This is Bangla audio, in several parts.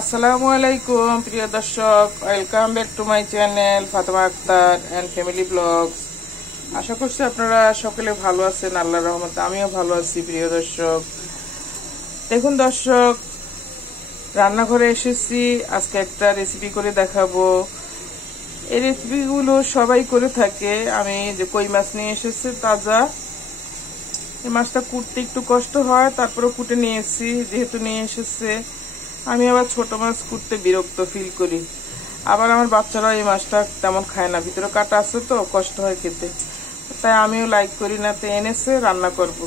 আসসালামু আলাইকুম প্রিয় দর্শক, welcome back to my channel Fatema Akter and family vlogs. আশা করছি আপনারা সকলে ভালো আছেন, আল্লাহর রহমতে আমিও ভালো আছি। প্রিয় দর্শক, দেখুন দর্শক, রান্নাঘরে এসেছি, আজকে একটা রেসিপি করে দেখাবো। এই রেসিপিগুলো সবাই করে থাকে। আমি যে কই মাছ নিয়ে এসেছি তাজা, এই মাছটা কুটতে একটু কষ্ট হয়, তারপরে কুটে নিয়েছি। যেহেতু নিয়ে এসেছে, আমি আবার ছোট মাছ কুটতে বিরক্ত ফিল করি। আবার আমার বাচ্চারা এই মাছটা তেমন খায় না, ভিতরে কাটা আছে তো কষ্ট হয় খেতে, তাই আমিও লাইক করি না। তো এনেছে, রান্না করব।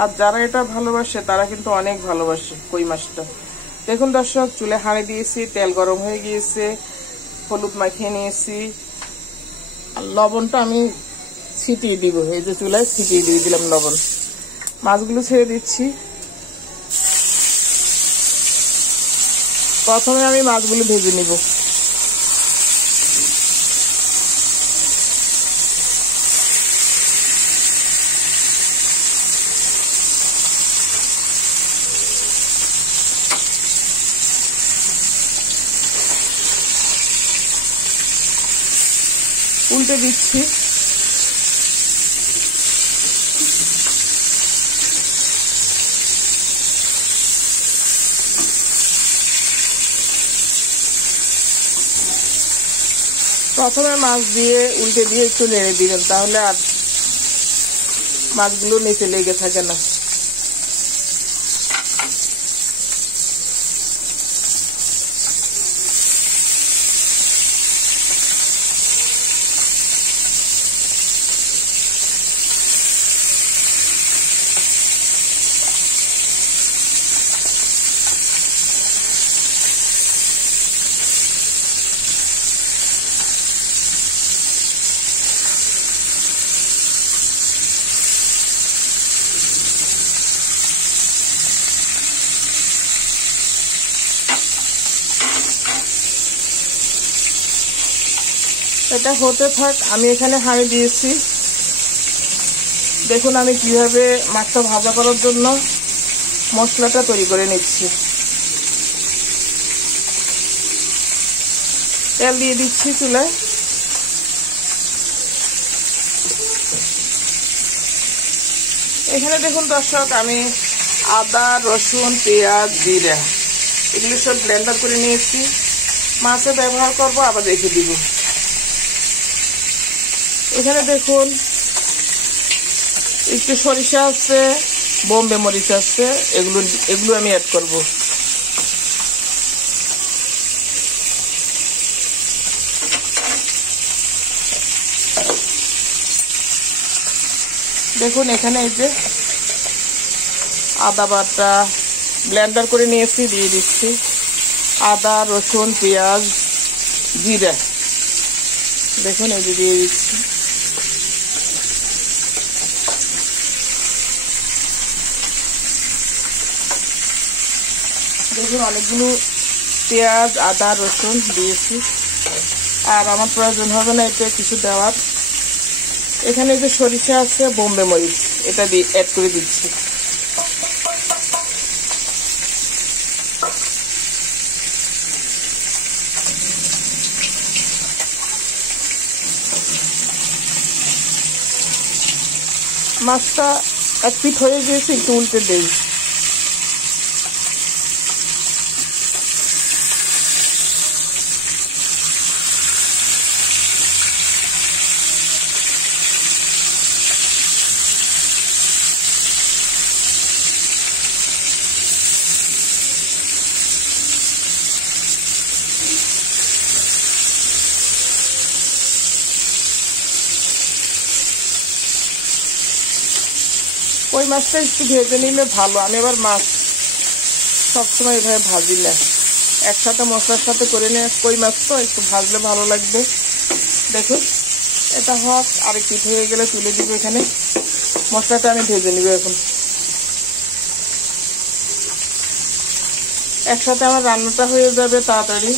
আর যারা এটা ভালোবাসে তারা কিন্তু অনেক ভালোবাসে কই মাছটা। দেখুন দর্শক, চুলে হাঁড়ি দিয়েছি, তেল গরম হয়ে গিয়েছে, হলুদ মাখিয়ে নিয়েছি। আর লবণটা আমি ছিটিয়ে দিব, এই যে চুলায় ছিটিয়ে দিয়ে দিলাম লবণ। মাছগুলো ছেড়ে দিচ্ছি। প্রথমে আমি মাছগুলো ভেজে নিব। উল্টে দিচ্ছি। প্রথমে মাছ দিয়ে উল্টে দিয়ে একটু নেড়ে দিবেন, তাহলে আর মাছগুলো নিচে লেগে থাকে না। এটা হতে থাক, আমি এখানে হাঁড়ি দিয়েছি। দেখুন আমি কিভাবে মাছটা ভাজা করার জন্য মশলাটা তৈরি করে নিচ্ছি। তেল দিয়ে দিচ্ছি চুলায়। এখানে দেখুন দর্শক, আমি আদা, রসুন, পেঁয়াজ, জিরা এগুলো সব ব্লেন্ডার করে নিয়েছি। মাছে ব্যবহার করব, আবার রেখে দিব। এখানে দেখুন একটু সরিষা আছে, বোম্বে মরিচ আছে, এগুলো আমি অ্যাড করব। দেখুন এখানে এই যে আদা বাটা ব্লেন্ডার করে নিয়েছি, দিয়ে দিচ্ছি। আদা, রসুন, পেঁয়াজ, জিরা, দেখুন এই যে দিয়ে দিচ্ছি। দেখুন অনেকগুলো পেঁয়াজ, আদা, রসুন দিয়েছি, আর আমার প্রয়োজন হবে না এতে কিছু দেওয়ার। এখানে যে সরিষা আছে, বোম্বে মরিচ, এটা দিয়ে অ্যাড করে দিচ্ছি। মাছটা এক পিঠ হয়ে গিয়েছে, একটু উল্টে দেই। ওই মাছটা একটু ভেজে নিলে ভালো। আমি আবার মাছ সবসময় এভাবে ভাজি না, একসাথে মশলার সাথে করে নিয়ে কই মাছ তো একটু ভাজলে ভালো লাগবে। দেখুন এটা হোক, আর একটু হয়ে গেলে তুলে দিব। এখানে মশলাটা আমি ভেজে নিব। এখন একসাথে আমার রান্নাটা হয়ে যাবে তাড়াতাড়ি।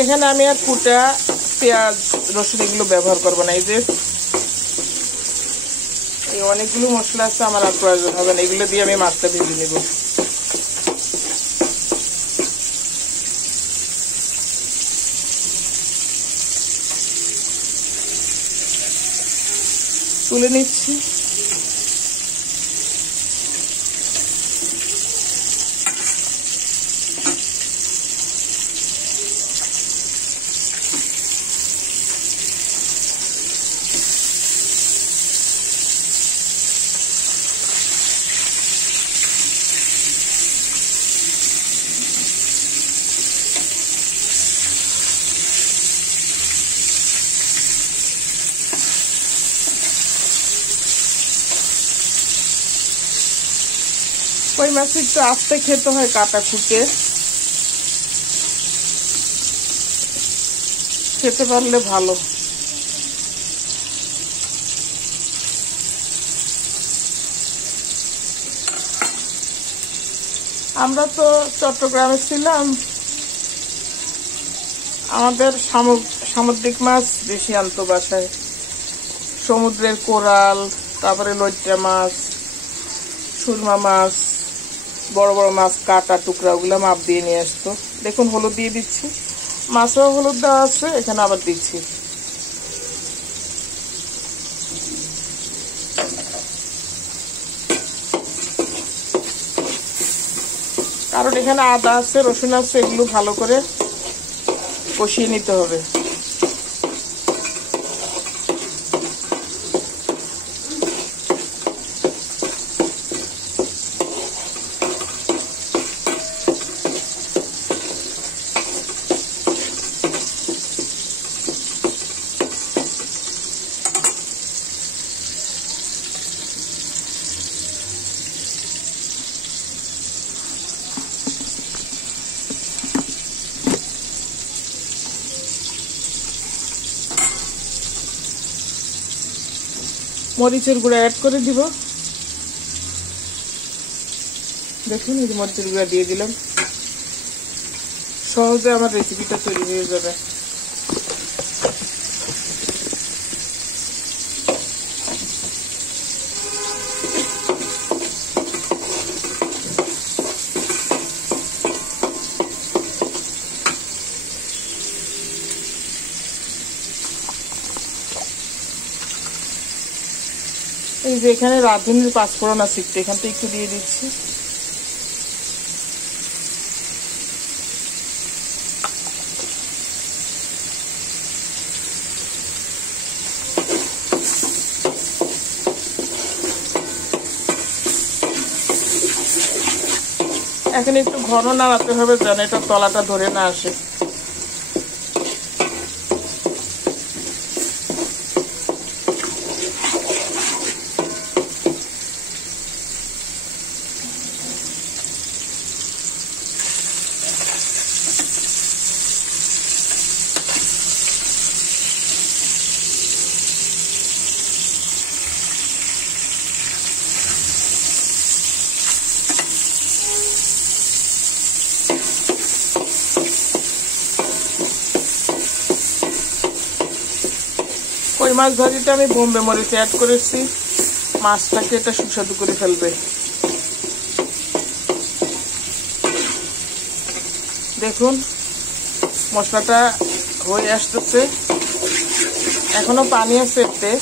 এখানে আমি আর কুটা পেঁয়াজ, রসুন এগুলো ব্যবহার করবো না। এই যে এই অনেকগুলো মশলা আছে, আমার আর প্রয়োজন হবে না। এগুলো দিয়ে আমি মাছটা ভেজে নেব। তুলে নিচ্ছি। কই মাছ একটু আস্তে খেতে হয়, কাটা খুঁটে খেতে পারলে ভালো। আমরা তো চট্টগ্রামে ছিলাম, আমাদের সামুদ্রিক মাছ বেশি আনতো বাসায়। সমুদ্রের কোরাল, তারপরে লইট্টা মাছ, সুরমা মাছ, বড় বড় মাছ কাটা টুকরা, ওগুলো মাপ দিয়ে নিয়ে আসতো। দেখুন হলুদ দিয়ে দিচ্ছি, মাছেও হলুদ দেওয়া আছে, এখানে আবার দিচ্ছি। কারণ এখানে আদা আছে, রসুন আছে, এগুলো ভালো করে কষিয়ে নিতে হবে। মরিচের গুঁড়া অ্যাড করে দিব। দেখুন এই যে মরিচের গুঁড়া দিয়ে দিলাম। সহজে আমার রেসিপিটা তৈরি হয়ে যাবে। এই যে এখানে রাঁধুনির পাঁচফোড়ন আছে, এখান থেকে একটু দিয়ে দিচ্ছি। এখন একটু ঘন নাড়াতে হবে যেন এটা তলাটা ধরে না আসে। কই মাছ ভাজিতে আমি বোম্বে মরিচ অ্যাড করেছি, মাছটাকে এটা সুস্বাদু করে ফেলবে। দেখুন মশলাটা হয়ে আসতেছে, এখনো পানি আছে এতে।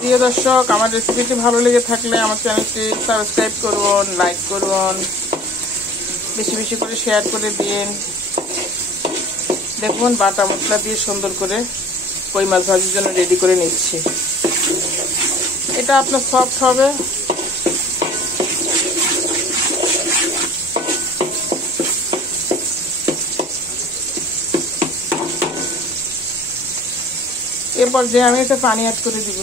প্রিয় দর্শক, আমার রেসিপিটি ভালো লেগে থাকলে আমার চ্যানেলটি সাবস্ক্রাইব করুন, লাইক করুন, বেশি বেশি করে শেয়ার করে দিন। দেখুন বাটা মশলা দিয়ে সুন্দর করে কই মাছ ভাজির জন্য রেডি করে নিচ্ছি। এটা আপনার সফট হবে। এরপর যে আমি এটা পানি অ্যাড করে দিব।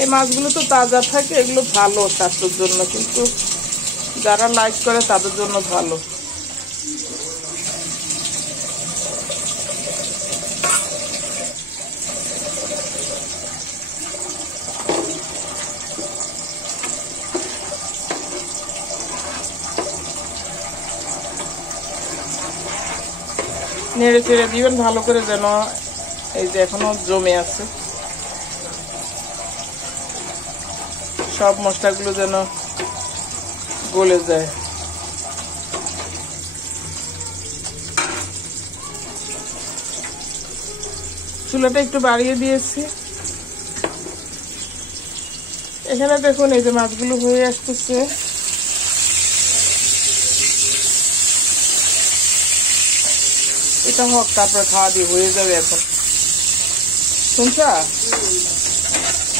এই মাছগুলো তো তাজা থাকে, এগুলো ভালো স্বাস্থ্যের জন্য, কিন্তু যারা লাইক করে তাদের জন্য ভালো। নেড়ে চেড়ে দিবেন ভালো করে, যেন এই যে এখনো জমে আছে সব মশলাগুলো যেন গলে যায়। চুলাটা একটু বাড়িয়ে দিয়েছি। এখানে দেখুন এই যে মাছগুলো হয়ে আসতেছে। এটা হোক, তারপরে খাওয়া দিয়ে হয়ে যাবে। এখন শুনছা,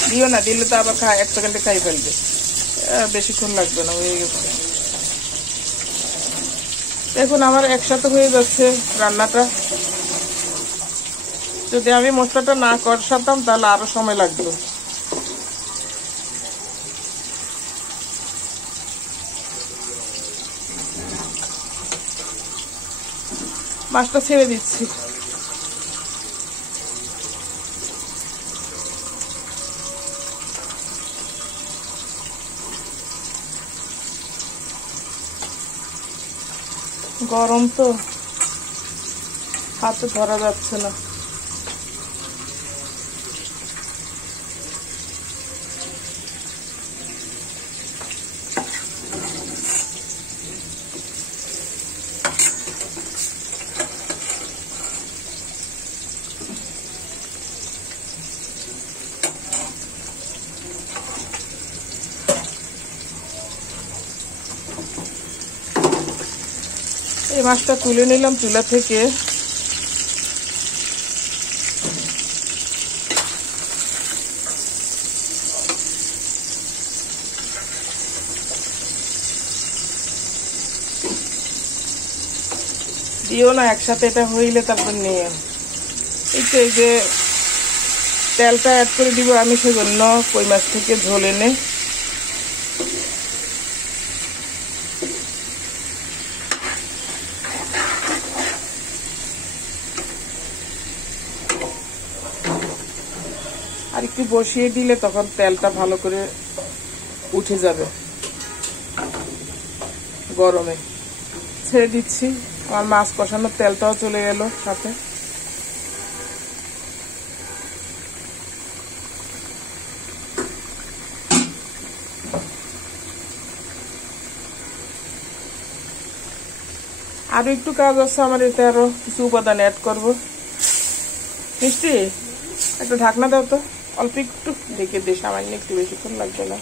দিও না, দিলে তো আবার 1 সেকেন্ডে খাই ফেলবে, বেশিক্ষণ লাগবে না, হয়ে গেছে। দেখুন আমার একসাথে হয়ে যাচ্ছে রান্নাটা। যদি আমি মশলাটা না কষাতাম তাহলে আরো সময় লাগবে। মাছটা ছেড়ে দিচ্ছি। গরম তো, হাতে ধরা যাচ্ছে না। এই মাছটা তুলে নিলাম চুলা থেকে। দিও না একসাথে, এটা হইলে তারপর নিয়ে এই যে তেলটা অ্যাড করে দিব আমি, সেজন্য কই মাছ থেকে ঝোল এনে আর একটু বসিয়ে দিলে তখন তেলটা ভালো করে উঠে যাবে। গরমে ছেড়ে দিচ্ছি। আমার মাছ কষানোর তেলটাও চলে গেল সাথে। আরো একটু কাজ আছে আমার, এতে আরো কিছু উপাদান অ্যাড করবো। মিষ্টি, একটা ঢাকনা দাও তো, অল্প একটু ঢেকে দিই, সামান্য একটু, বেশিক্ষণ লাগবে না।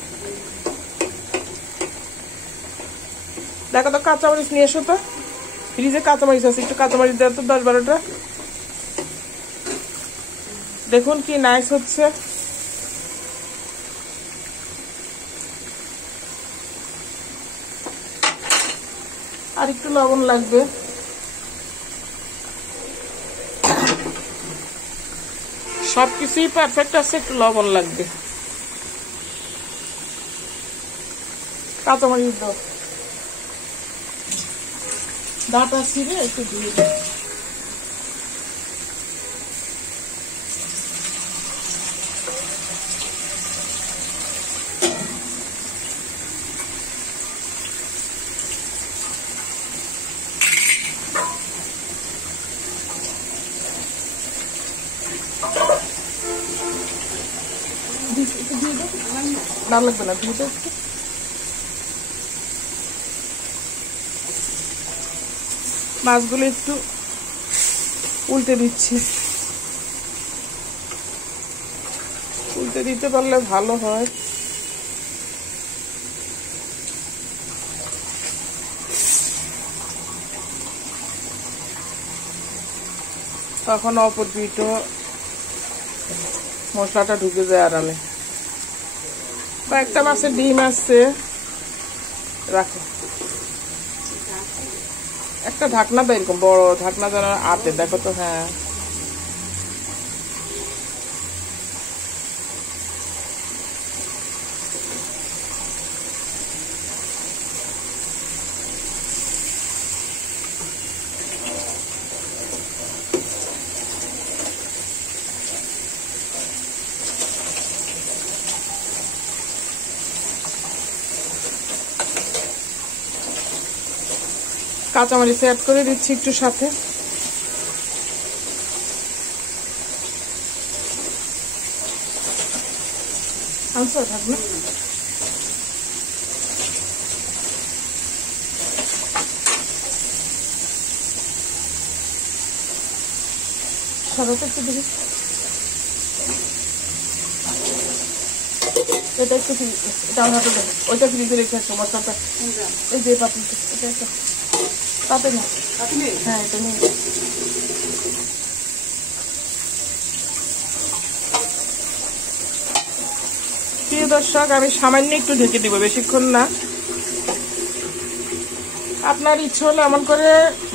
দেখো তো কাঁচামরিচ নিয়ে এসো তো, ফ্রিজে কাঁচামরিচ আছে, একটু কাঁচামরিচ দাও তো, 10-12টা। দেখুন কি নাইস হচ্ছে। আর একটু লবণ লাগবে। সবকিছুই পারফেক্ট আছে, একটু লবণ লাগবে। কাঁচামরিচ দাও, ডাটা ছিঁড়ে একটু ধুয়ে দাও। না লাগবে না, দিয়ে দাও একটু। মাছগুলো একটু উল্টে দিচ্ছি, উল্টে দিতে পারলে ভালো হয়। তখন অপর পিঠও মশলাটা ঢুকে যায় আরামে। কয়েকটা মাছের ডিম আসছে, রাখো। একটা ঢাকনা দেয়, এরকম বড় ঢাকনা যেন আটে, দেখো তো। হ্যাঁ, কাঁচামরিচ অ্যাড করে দিচ্ছি একটু সাথে। আনছো থাকবে সরতে একটু দেখি এটা একটু এটা আমার হাতে দেবো ওইটা ফ্রিজে রেখে আসো মশলাটা এই যে পাতিলটা এটা একটা পাতে না হ্যাঁ এটা নিয়ে প্রিয় দর্শক আমি সামান্য একটু ঢেকে দিব বেশিক্ষণ না আপনার ইচ্ছে হলে এমন করে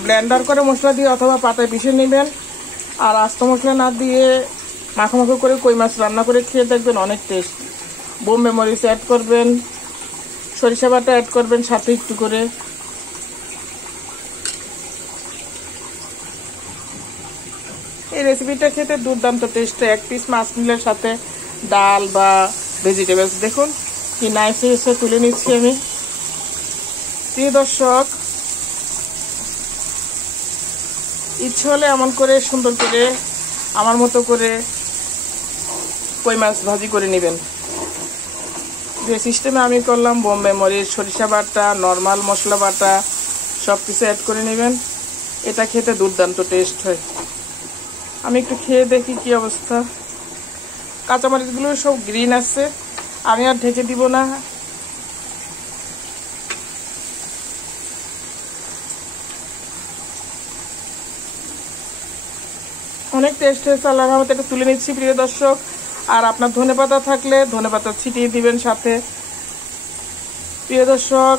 ব্লেন্ডার করে মশলা দিয়ে অথবা পাতায় পিষে নেবেন আর আস্ত মশলা না দিয়ে মাখো মাখো করে কই মাছ রান্না করে খেয়ে দেখবেন অনেক টেস্ট বোম্বে মরিচ অ্যাড করবেন সরিষা বাটা অ্যাড করবেন সাথে একটু করে এই রেসিপিটা খেতে দুর্দান্ত টেস্ট এক পিস মাছ নিলে সাথে ডাল বা ভেজিটেবলস দেখুন কি নাইস এসে তুলে নিচ্ছি আমি প্রিয় দর্শক ইচ্ছে হলে এমন করে সুন্দর করে আমার মতো করে কই মাছ ভাজি করে নেবেন যে সিস্টেমে আমি করলাম বোম্বে মরিচ সরিষা বাটা নর্মাল মশলা বাটা সব কিছু অ্যাড করে নেবেন এটা খেতে দুর্দান্ত টেস্ট হয় আমি একটু খেয়ে দেখি কি অবস্থা কাঁচামরিচগুলো সব গ্রিন আছে আমি আর ঢেকে দিব না অনেক টেস্ট হয়েছে আল্লাহর রহমতে এটা তুলে নিচ্ছি প্রিয় দর্শক আর আপনার ধনেপাতা থাকলে ধনেপাতা ছিটিয়ে দিবেন সাথে প্রিয় দর্শক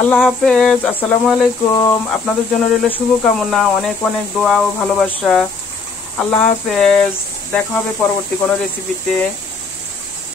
আল্লাহ হাফেজ আসসালামু আলাইকুম আপনাদের জন্য রইল শুভকামনা অনেক অনেক দোয়া ও ভালোবাসা আল্লাহ হাফেজ দেখা হবে পরবর্তী কোনো রেসিপিতে